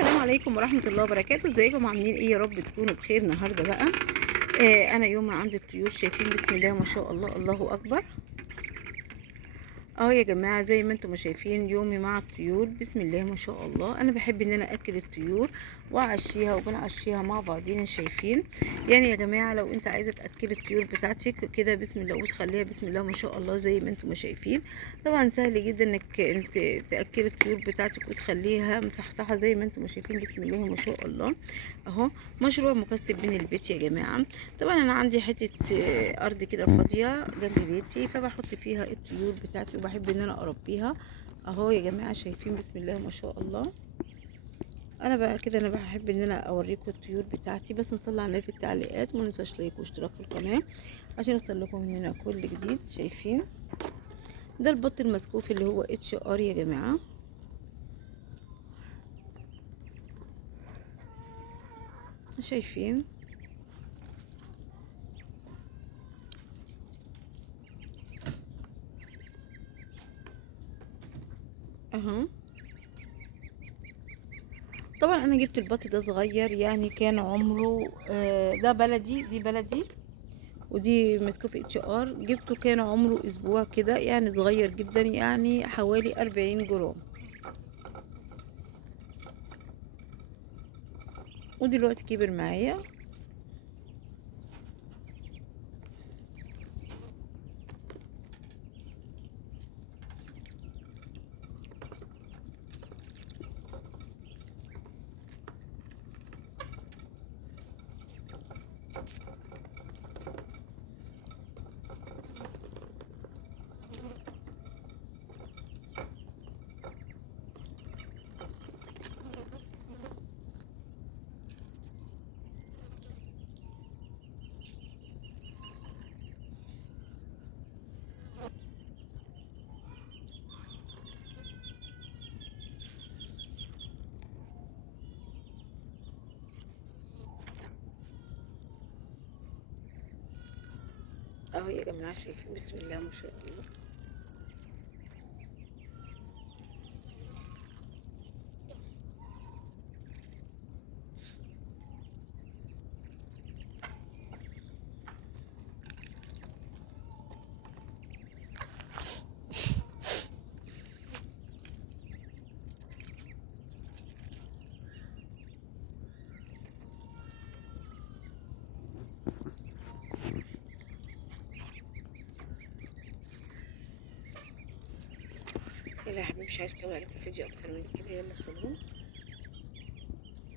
السلام عليكم ورحمة الله وبركاته. ازيكم عاملين ايه؟ يا رب تكونوا بخير. النهارده بقى انا يوم عند الطيور، شايفين بسم الله ما شاء الله، الله اكبر. اهو يا جماعه زي ما انتم شايفين يومي مع الطيور، بسم الله ما شاء الله. انا بحب ان انا اكل الطيور واعشيها وبنعشيها مع بعضينا، شايفين يعني يا جماعه. لو انت عايزه تاكلي الطيور بتاعتك كده بسم الله وتخليها بسم الله ما شاء الله زي ما انتم شايفين، طبعا سهل جدا انك انت تاكلي الطيور بتاعتك وتخليها مصحصحه زي ما انتم شايفين بسم الله ما شاء الله. اهو مشروع مكسب من البيت يا جماعه. طبعا انا عندي حته ارض كده فاضيه جنب بيتي، فبحط فيها الطيور بتاعتي وبحب ان انا اربيها. اهو يا جماعه شايفين بسم الله ما شاء الله. انا بقى كده انا بحب ان انا اوريكم الطيور بتاعتي، بس نصلي على النبي في التعليقات، ما ننساش لايك واشتراك في القناه عشان يوصل لكم مننا كل جديد. شايفين ده البط المسكوف اللي هو اتش ار يا جماعه، شايفين اهو. طبعا انا جبت البط ده صغير، يعني كان عمره ده بلدي، دي بلدي ودي مسكوف اتش ار. جبته كان عمره اسبوع كده، يعني صغير جدا، يعني حوالي 40 جرام، ودلوقتي كبر معايا. اهو يا جماعه شايفين بسم الله ما شاء الله. يلا يا حبيبي، مش عايز اطول عليكم الفيديو اكتر من كده، يلا سلام.